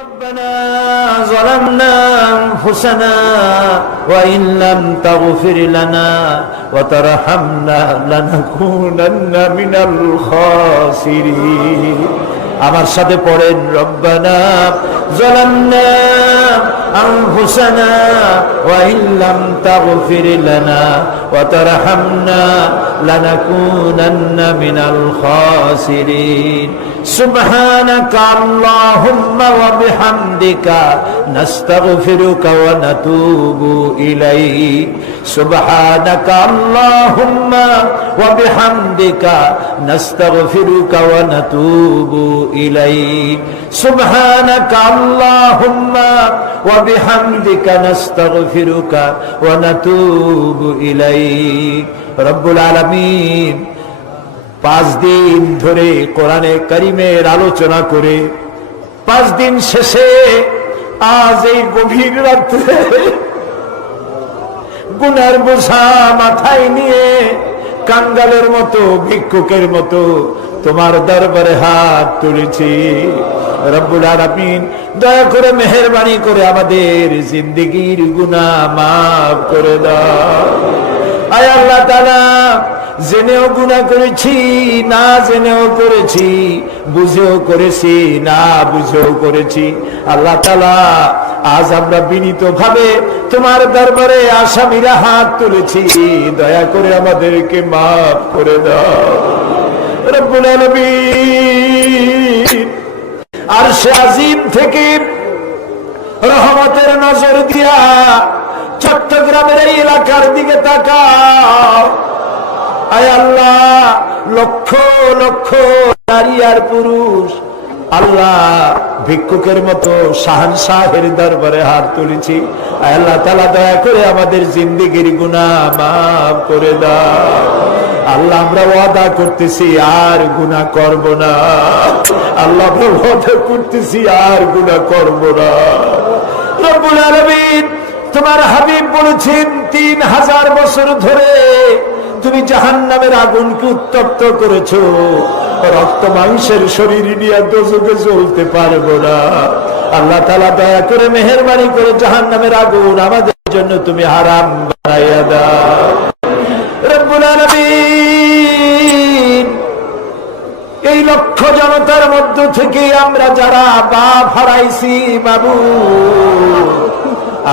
ربنا ظلمنا أنفسنا وإن لم تغفر لنا وترحمنا لنكونن من الخاسرين আমার সাথে পড়েন রব্বানা ظلمنا أنفسنا وإن لم تغفر لنا وترحمنا لنكونن من الخاسرين. سبحانك اللهم وبحمدك نستغفرك ونتوب إليك. سبحانك اللهم وبحمدك نستغفرك ونتوب إليك. سبحانك اللهم وبحمدك نستغفرك ونتوب إليك رب العالمين পাঁচ দিন ধরে কোরআনে করিমের আলোচনা করে পাঁচ দিন শেষে আজ এই গভীর রাত্রে গুনার বোঝা মাথায় নিয়ে কাঙ্গালের মতো ভিক্ষুকের মতো তোমার দরবারে হাত তুলেছি রব্বুল আলামিন, দয়া করে মেহরবানি করে আমাদের জিন্দগির গুনাহ মাফ করে দাও। আল্লাহ তাআলা, জেনেও গুণা করেছি, না জেনেও করেছি, বুঝেও করেছি, না বুঝেও করেছি। আল্লাহ তালা আজ আমরা বিনীত ভাবে তোমার দরবারে আসামিরা হাত তুলেছি, দয়া করে আমাদেরকে মাফ করে দাও। রব্বুল আলামিন। আর সে আজিম থেকে রহমতের নজর দিয়া চট্টগ্রামের এই এলাকার দিকে আয় আল্লাহ, লক্ষ লক্ষ নারী আর পুরুষ আল্লাহ ভিক্ষুকের মতো শাহান শাহের দরবারে হাত তুলেছি। আল্লাহ তালা দয়া করে আমাদের জিন্দিগির গুণা মাফ করে দাও। আল্লাহ আমরা ওয়াদা করতেছি, আর গুণা করব না। আল্লাহ ওয়াদা করতেছি, আর গুণা করব না। রব্বুল আলামিন তোমার হাবিব বলেছেন, তিন হাজার বছর ধরে তুমি জাহান নামের আগুনকে উত্তপ্ত করেছ। রক্ত মাংসের শরীর নিয়ে দোজকে চলতে পারব না। আল্লাহ তালা দয়া করে মেহরবানি করে জাহান নামের আগুন আমাদের জন্য তুমি হারাম বানাইয়া দাও। এই লক্ষ জনতার মধ্য থেকে আমরা যারা বাপ হারাইছি বাবু,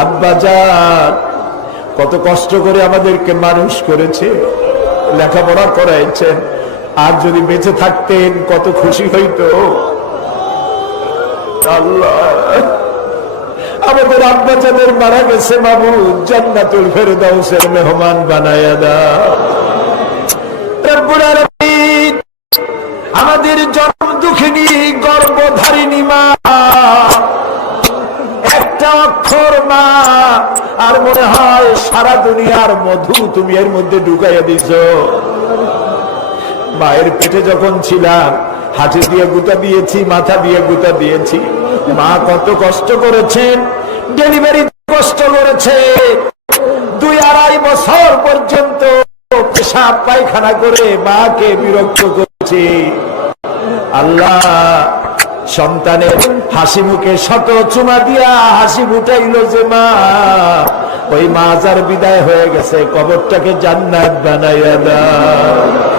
আব্বা যান কত কষ্ট করে আমাদেরকে মানুষ করেছে, লেখাপড়া করাইছেন। আর যদি বেঁচে থাকতেন, কত খুশি হইতো। আমাদের আব্বা যাদের মারা গেছে বাবু জান্নাতুল ফেরদাউসের মেহমান বানায়া দাও। আমাদের জন্ম দুঃখিনী, গর্ভধারিণী মা। একটা অক্ষর মা, আর মনে হয় সারা দুনিয়ার মধু তুমি এর মধ্যে ঢুকাইয়া দিছ। মায়ের পেটে যখন ছিলাম হাতে দিয়ে গুতা দিয়েছি, মাথা দিয়ে গুতা দিয়েছি। মা কত কষ্ট করেছেন, ডেলিভারি কষ্ট করেছে। দুই আড়াই বছর পর্যন্ত পেশাব পায়খানা করে মাকে বিরক্ত করেছে। আল্লাহ সন্তানের হাসি মুখে শত চুমা দিয়া হাসি ফুটাইল যে মা, ওই মা যার বিদায় হয়ে গেছে, কবরটাকে জান্নাত বানাইয়া দাও।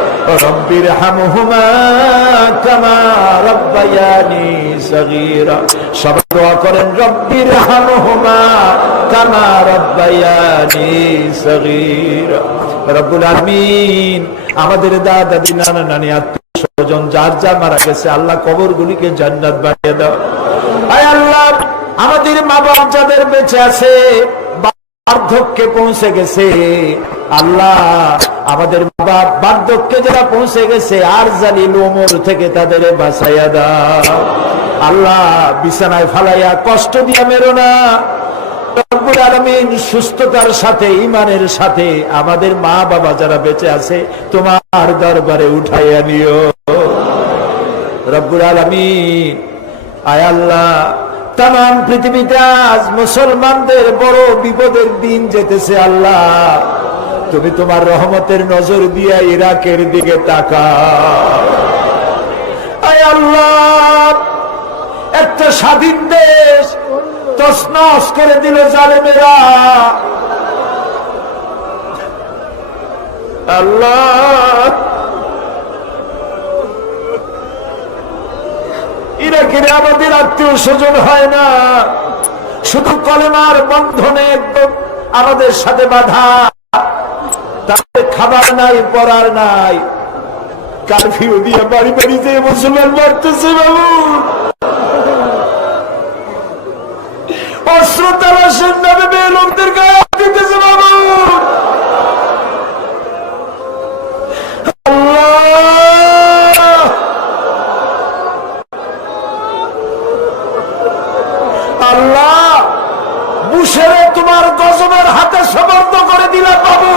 করেন আমাদের দাদা দাদি নানা নানি আত্মীয় স্বজন, যার যা মারা গেছে, আল্লাহ কবর গুলিকে জান্নাত বানিয়ে দাও। আয় আল্লাহ, আমাদের মা বাপ যাদের বেঁচে আছে, বার্ধক্যে পৌঁছে গেছে। আল্লাহ আমাদের বাবা বার্ধক্যে যারা পৌঁছে গেছে, আর জানি লোমর থেকে তাদের বাঁচাইয়া দাও। আল্লাহ বিছানায় ফালাইয়া কষ্ট দিয়া মেরো না। সুস্থতার সাথে ইমানের সাথে আমাদের মা বাবা যারা বেঁচে আছে, তোমার দরবারে উঠাইয়া নিও। রব্বুল আলামিন, আয় আল্লাহ তাম পৃথিবীতে আজ মুসলমানদের বড় বিপদের দিন যেতেছে আল্লাহ। তুমি তোমার রহমতের নজর দিয়া ইরাকের দিকে তাকা একটা স্বাধীন দেশ তসনস করে দিল জালেমেরা। আল্লাহ, ইরাকের আমাদের আত্মীয় স্বজন হয় না। শুধু কলেমার বন্ধনে একদম আমাদের সাথে বাধা। খাবার নাই, পড়ার নাই। কারফিউ দিয়ে বাড়ি বাড়ি মুসলমান মারতেছে বাবু। অস্ত্র তালাশের নামে মেয়ে লোকদের গায়ে হাত দিতেছে বাবু আল্লাহ আল্লাহ বুসেরে তোমার গজবের হাতে সমর্থ করে দিলা বাবু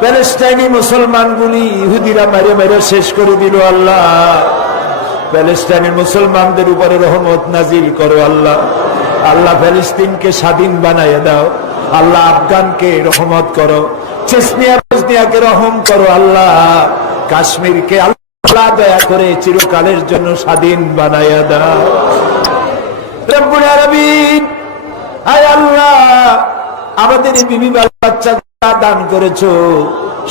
প্যালেস্টাইনি মুসলমানগুলি ইহুদিরা মেরে শেষ করে দিল আল্লাহ। মুসলমানদের উপরে রহমত নাজিল করো আল্লাহ। আল্লাহ ফিলিস্তিনকে স্বাধীন বানাইয়ে দাও। আল্লাহ আফগানকে রহমত করো। চেসনিয়া রহম করো আল্লাহ। কাশ্মীরকে আল্লাহ দয়া করে চিরকালের জন্য স্বাধীন বানাইয়া দাও। আমাদের এই বিবি বাচ্চা দান করেছ।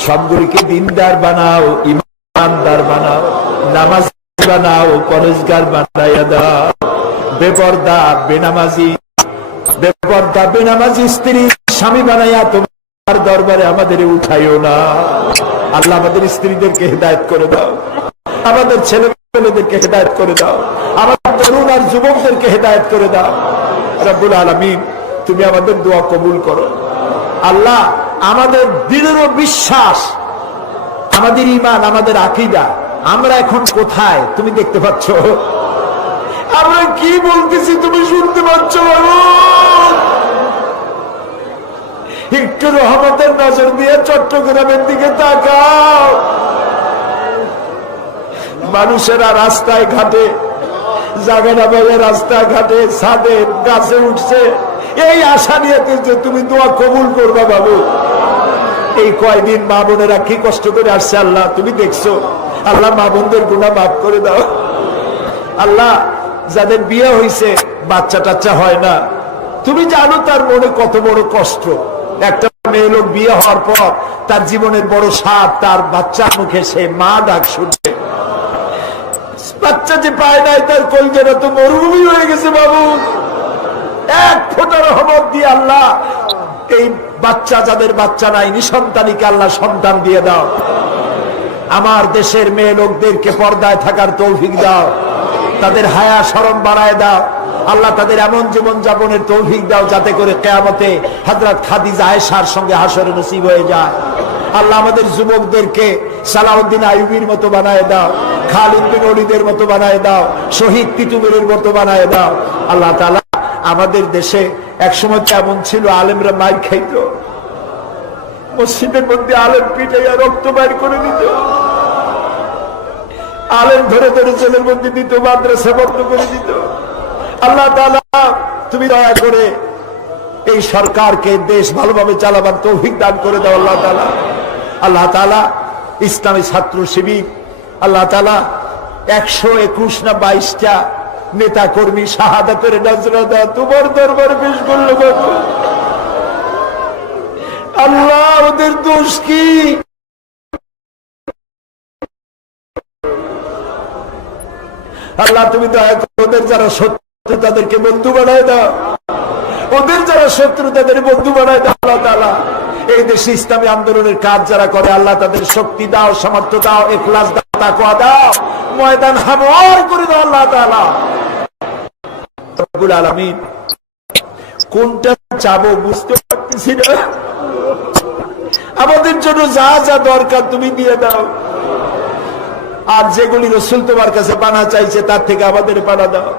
সবগুলিকে দিনদার বানাও, ইমানদার বানাও, নামাজ বানাও পরেশগার বানাইয়া দাও। বেপর্দা, বেনামাজি বেপর্দা, বেনামাজি স্ত্রী স্বামী বানাইয়া তোমার দরবারে আমাদের উঠাইও না। আল্লাহ আমাদের স্ত্রীদেরকে হেদায়ত করে দাও। আমাদের ছেলে মেয়েদেরকে হেদায়ত করে দাও। আমাদের তরুণ আর যুবকদেরকে হেদায়ত করে দাও। রব্বুল আলমিন, তুমি আমাদের দোয়া কবুল করো। আল্লাহ, আমাদের দৃঢ় বিশ্বাস, আমাদের ইমান আমাদের আকিদা, আমরা এখন কোথায়? তুমি দেখতে পাচ্ছ? আমরা কি বলতেছি তুমি শুনতে পাচ্ছ? একটু রহমতের নজর দিয়ে চট্টগ্রামের দিকে তাকাও। মানুষেরা রাস্তায় ঘাটে জাগানা বাইরে রাস্তায় ঘাটে, ছাদে, গাছে উঠছে। এই আশা নিয়ে যে তুমি দোয়া কবুল করবা বাবু। এই কয়দিন মা বোনেরা কি কষ্ট করে আসছে আল্লাহ, তুমি দেখছ? আল্লাহ মা বোনদের গুণা মাফ করে দাও। আল্লাহ, যাদের বিয়ে হয়েছে বাচ্চা টাচ্চা হয় না। তুমি জানো তার মনে কত বড় কষ্ট। একটা মেয়ে লোক বিয়ে হওয়ার পর তার জীবনের বড় সাপ তার বাচ্চার মুখে সে মা ডাক শুনছে। বাচ্চা যে পায় নাই তার কলজেরা তো মরুভূমি হয়ে গেছে বাবু। এক ফোটা রহমত দিয়ে আল্লাহ, এই বাচ্চা যাদের বাচ্চা নাই, নিঃসন্তানীকে আল্লাহ সন্তান দিয়ে দাও। আমার দেশের মেয়ে লোকদেরকে পর্দায় থাকার তৌফিক দাও। তাদের হায়া সরম বাড়ায় দাও। আল্লাহ তাদের এমন জীবন যাপনের তৌফিক দাও যাতে করে কেয়ামতে হজরত খাদিজা আয়েশার সঙ্গে হাসরে নসিব হয়ে যায়। আল্লাহ আমাদের যুবকদেরকে সালাউদ্দিন আইবির মতো বানায় দাও। খালিদ বিন অলিদের মতো বানায় দাও, শহীদ তিতুমিরের মতো বানায় দাও। আল্লাহ তালা আমাদের দেশে একসময় কেমন ছিল, আলেমরা মাইর খাইতো। মসজিদের মধ্যে আলেম পিটাইয়া রক্ত বাইর করে দিত। আলেম ধরে ধরে ছেলের মধ্যে দিত, মাদ্রাসা বন্ধ করে দিত। আল্লাহ তাআলা, তুমি দয়া করে এই সরকারকে দেশ ভালোভাবে চালাবার তৌফিক দান করে দাও আল্লাহ তাআলা। আল্লাহ তালা ইসলামী ছাত্র শিবির আল্লাহ তাআলা একশো একুশ না বাইশটা নেতা কর্মী শাহাদাতের নজরদা তোমার দরবার পেশ করল আল্লাহ, ওদের দোষ কি? আল্লাহ, তুমি দয়া ওদের যারা শত্রু, তাদেরকে বন্ধু বানায় দাও। ওদের যারা শত্রু, তাদের বন্ধু বানায় দাও আল্লাহ তালা এই দেশে ইসলামী আন্দোলনের কাজ যারা করে, আল্লাহ তাদের শক্তি দাও, সামর্থ্য দাও, এখলাস দাও। তাকুয়া দাও, ময়দান হামর করে দাও আল্লাহ তালা রব্বুল কোনটা চাবো বুঝতে পারতেছি না। আমাদের জন্য যা যা দরকার তুমি দিয়ে দাও। আর যেগুলি রসুল তোমার কাছে পানা চাইছে, তার থেকে আমাদের পানা দাও।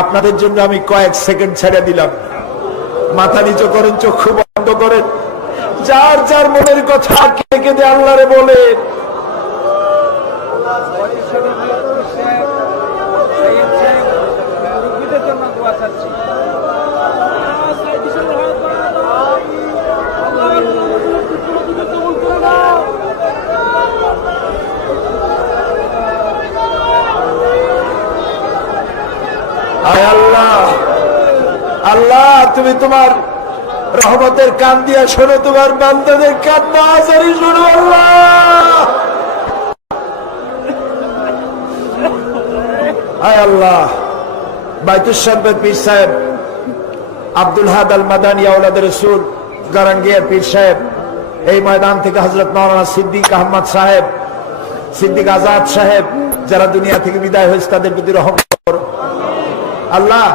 আপনাদের জন্য আমি কয়েক সেকেন্ড ছেড়ে দিলাম। মাথা নিচু করেন, চক্ষু বন্ধ করেন। যার যার মনের কথা কে কেঁদে আল্লাহরে বলেন মুরব্বীদের জন্য দোয়া চাচ্ছি তুমি তোমার রহমতের কান দিয়া শোনো, তোমার বান্দাদের কান্না আজারি শোনো, আল্লাহ। পীর সাহেব, আব্দুল হাদ আল রসুল পীর সাহেব, এই ময়দান থেকে হজরত মৌলানা সিদ্দিক আহমদ সাহেব, সিদ্দিক আজাদ সাহেব, যারা দুনিয়া থেকে বিদায় হয়েছে, তাদের প্রতি রহম আল্লাহ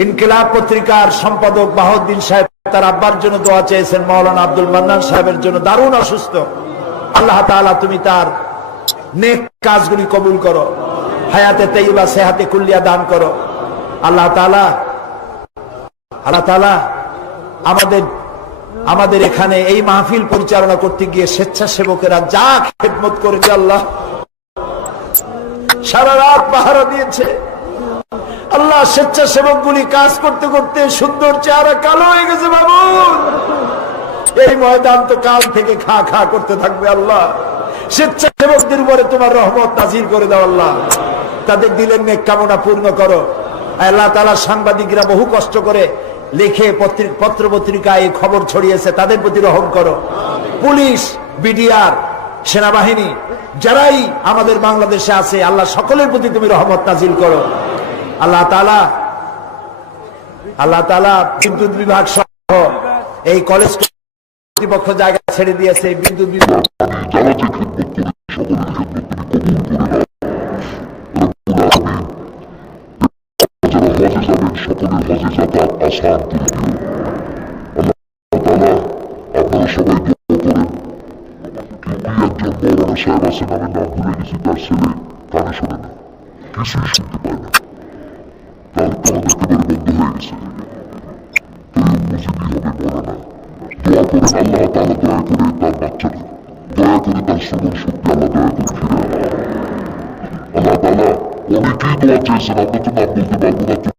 ইনকিলাব পত্রিকার সম্পাদক বাহাউদ্দিন সাহেব তার আব্বার জন্য দোয়া চেয়েছেন মৌলানা আব্দুল মান্নান সাহেবের জন্য। দারুণ অসুস্থ। আল্লাহ তাআলা তুমি তার নেক কাজগুলি কবুল করো। হায়াতে তেইবা সেহাতে কুল্লিয়া দান করো। আল্লাহ তাআলা আল্লাহ তাআলা আমাদের আমাদের এখানে এই মাহফিল পরিচালনা করতে গিয়ে স্বেচ্ছাসেবকেরা যা খেদমত করেছে আল্লাহ, সারা রাত পাহারা দিয়েছে। আল্লাহ স্বেচ্ছাসেবক গুলি কাজ করতে করতে সুন্দর চেহারা কালো হয়ে গেছে বাবু। এই ময়দান তো কাল থেকে খা খা করতে থাকবে আল্লাহ। স্বেচ্ছাসেবকদের উপরে তোমার রহমত নাজির করে দাও আল্লাহ। তাদের দিলের নেক কামনা পূর্ণ করো। আল্লাহ তালা সাংবাদিকরা বহু কষ্ট করে লিখে পত্রি- পত্র পত্রিকায় খবর ছড়িয়েছে, তাদের প্রতি রহম করো। পুলিশ, বিডিআর, সেনাবাহিনী, যারাই আমাদের বাংলাদেশে আছে, আল্লাহ সকলের প্রতি তুমি রহমত নাজিল করো। আল্লাহ তালা আল্লাহ তালা বিদ্যুৎ বিভাগ সহ এই কলেজ কর্তৃপক্ষ জায়গা ছেড়ে দিয়েছে বিদ্যুৎ বিভাগ যারা যে খেদমত করে সকলের খেদমত করে দাও যারা হজে যাবেন সকলের হজে যাতা আসান করে দিও আল্লাহ তাআলা আপনারা সবাই দোয়া করেন কি একজন মৌলানা সাহেব আছেন আমি নাম ভুলে গেছি তার ছেলে কানে শোনে না কিছুই শুনতে পায় না তার কান হয়ে গেছে দোয়া করেন আল্লাহ তাহলে দয়া করে তার বাচ্চাকে দয়া করে তার শ্রবণ শক্তি আল্লাহ দয়া করে ফিরে আল্লাহ তাআলা অনেকেই দোয়া চেয়েছেন আমরা তো বলতে পারব না